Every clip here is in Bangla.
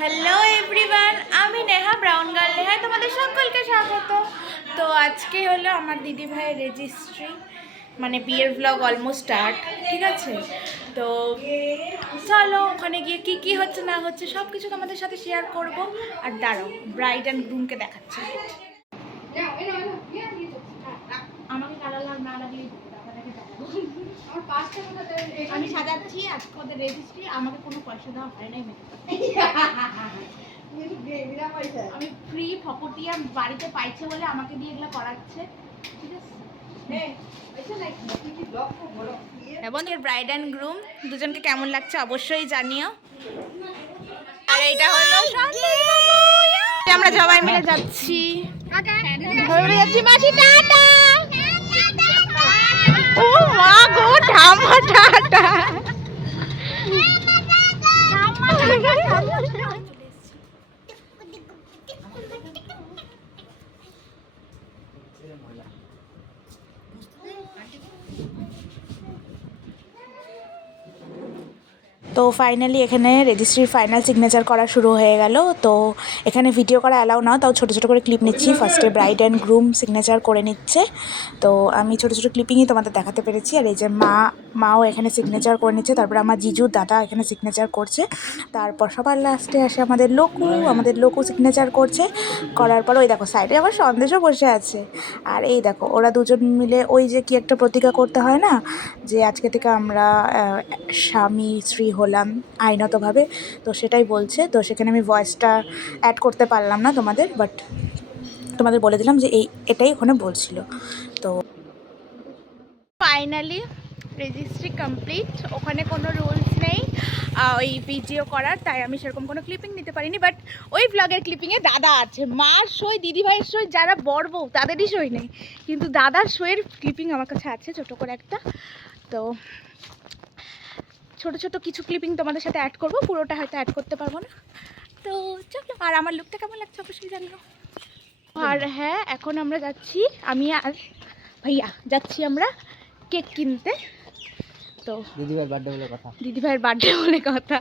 হ্যালো এভরিওয়ান, আমি নেহা, ব্রাউন গার্ল নেহা, তোমাদের সকলকে স্বাগত। তো আজকে হলো আমার দিদি ভাইয়ের রেজিস্ট্রি, মানে বিয়ের ব্লগ অলমোস্ট স্টার্ট, ঠিক আছে? তো চলো ওখানে গিয়ে কী কী হচ্ছে না হচ্ছে সব কিছু তোমাদের সাথে শেয়ার করব। আর দাঁড়াও, ব্রাইড অ্যান্ড গ্রুমকে দেখাচ্ছে। আমাকে কালার না লাগিয়ে আমি সাজাচ্ছি আজকে ওদের রেজিস্ট্রি, আমাকে কোনো পয়সা দেওয়া হয় নাই। আমি ফ্রি ফকটিয়া বাড়িতে পাইছে বলে আমাকে দিয়ে এগুলো করাচ্ছে, ঠিক আছে? এবং এর ব্রাইড অ্যান্ড গ্রুম দুজনকে কেমন লাগছে অবশ্যই জানিও। আর এইটা হলো আমরা সবাই মিলে যাচ্ছি, মাসি টাটা। ও মা গো, ঠাম্মা টাটা। তো ফাইনালি এখানে রেজিস্ট্রির ফাইনাল সিগনেচার করা শুরু হয়ে গেল। তো এখানে ভিডিও করা অ্যালাউ না, তাও ছোটো ছোটো করে ক্লিপ নিচ্ছি। ফার্স্টে ব্রাইড অ্যান্ড গ্রুম সিগনেচার করে নিচ্ছে, তো আমি ছোটো ছোটো ক্লিপিংই তোমাদের দেখাতে পেরেছি। আর এই যে মাও এখানে সিগনেচার করে নিচ্ছে, তারপর আমার জিজু দাদা এখানে সিগনেচার করছে, তারপর সবার লাস্টে আসে আমাদের লোকু সিগনেচার করছে। করার পর ওই দেখো সাইডে আমার সন্দেশও বসে আছে। আর এই দেখো ওরা দুজন মিলে ওই যে কি একটা প্রতিজ্ঞা করতে হয় না, যে আজকে থেকে আমরা স্বামী স্ত্রী হলাম আইনতভাবে, তো সেটাই বলছে। তো সেখানে আমি ভয়েসটা অ্যাড করতে পারলাম না তোমাদের, বাট তোমাদের বলে দিলাম যে এটাই ওখানে বলছিল। তো ফাইনালি রেজিস্ট্রি কমপ্লিট। ওখানে কোনো রুলস নেই ওই ভিডিও করার, তাই আমি সেরকম কোনো ক্লিপিং নিতে পারিনি। বাট ওই ব্লগের ক্লিপিংয়ে দাদা আছে, মার সই, দিদি ভাইয়ের সই, যারা বড় বউ তাদেরই সই নেই, কিন্তু দাদার সইয়ের ক্লিপিং আমার কাছে আছে ছোটো করে একটা। তো ছোটো ছোটো কিছু ক্লিপিং তোমাদের সাথে অ্যাড করবো, পুরোটা হয়তো অ্যাড করতে পারবো না। তো চলো, আর আমার লুকটা কেমন লাগছে অবশ্যই জানিও। আর হ্যাঁ, এখন আমরা যাচ্ছি, আমি আর ভাইয়া যাচ্ছি আমরা কেক কিনতে। তো দিদিভাইয়ের বার্থডে বলে কথা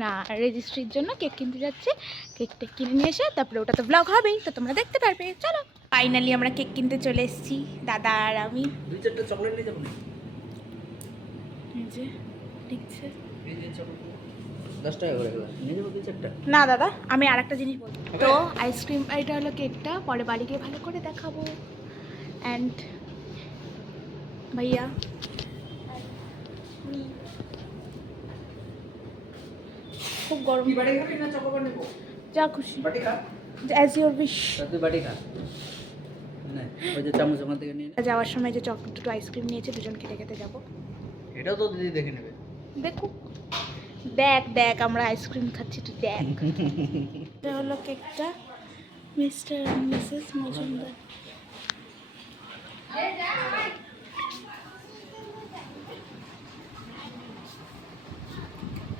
না, রেজিস্ট্রির জন্য কেক কিনতে যাচ্ছি। কেকটা কিনে নিয়ে এসে তারপরে ওটা তো ব্লগ হবেই, তো তোমরা দেখতে পারবে। চলো, ফাইনালি আমরা কেক কিনতে চলে এসেছি, দাদা আর আমি। না দাদা, আমি আর একটা জিনিস বলবো। তো আইসক্রিম, এটা হলো কেকটা, পরে বাড়ি গিয়ে ভালো করে দেখাবো। অ্যান্ড ভাইয়া খুব গরম, যা খুশি, অ্যাজ ইউর উইশ। যাওয়ার সময় যে দুটো আইসক্রিম নিয়েছে, দুজন খেতে খেতে যাবো। এটাও তো দিদি দেখে নেবে। দেখুক, দেখ আমরা আইসক্রিম খাচ্ছি, তুই দেখ। এটা হলো কেকটা, mister and Mrs Majumdar.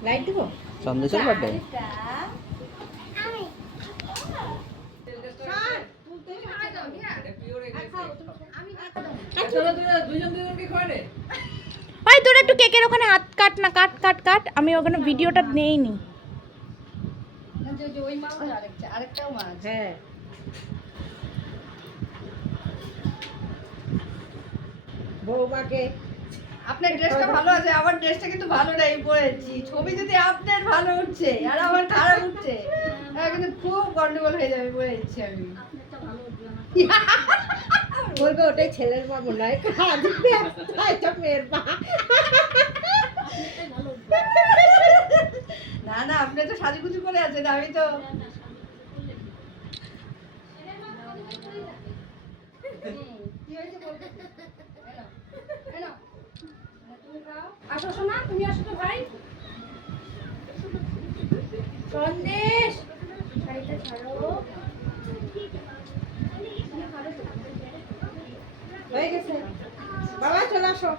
Light দিব সন্দেশের বার্থডে। ভাই তোরা একটু কেকের ওখানে হাত কাট না, কাট, আমি ওখানে ভিডিওটা নেইনি। বৌমাকে আপনার ড্রেসটা ভালো আছে, আমার ড্রেসটা কিন্তু ভালো নাই পরেছি। ছবি যদি আপনার ভালো উঠছে আর আমার খারাপ উঠছে, কিন্তু খুব গন্ডগোল হয়ে যাবে পরেছি আমি। বলবে ওটাই ছেলের মা মনে হয়, মেয়ের মা। না আপনি তো সাজুগুজু করে আছেন, আমি তো কি হয়েছে বলতে। আসো শোনা, তুমি আসো তো ভাই। সন্দেশ শাড়িটা ছাড়ো, হয়ে গেছে বাবা, চলে আসো।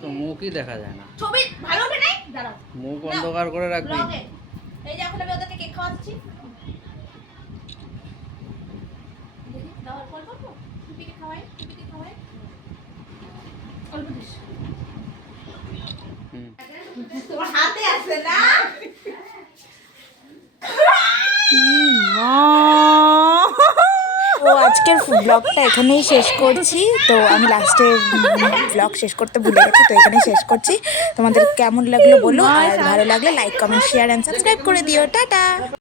তো মুখই দেখা যায় না, ছবি ভালো হবে নাই, দাঁড়াও মুখ অন্ধকার করে রাখবি। এই যে এখন আমি ওদেরকে কেক খাওয়াচ্ছি, দাও আর কল করবো। তোমার হাতে আছে না? তো আজকের ব্লগটা এখানেই শেষ করছি। তো আমি লাস্টে ব্লগ শেষ করতে ভুলে গেছি, তো এখানেই শেষ করছি। তোমাদের কেমন লাগলো বলো, আর ভালো লাগলে like comment share and subscribe করে দিও। টাটা।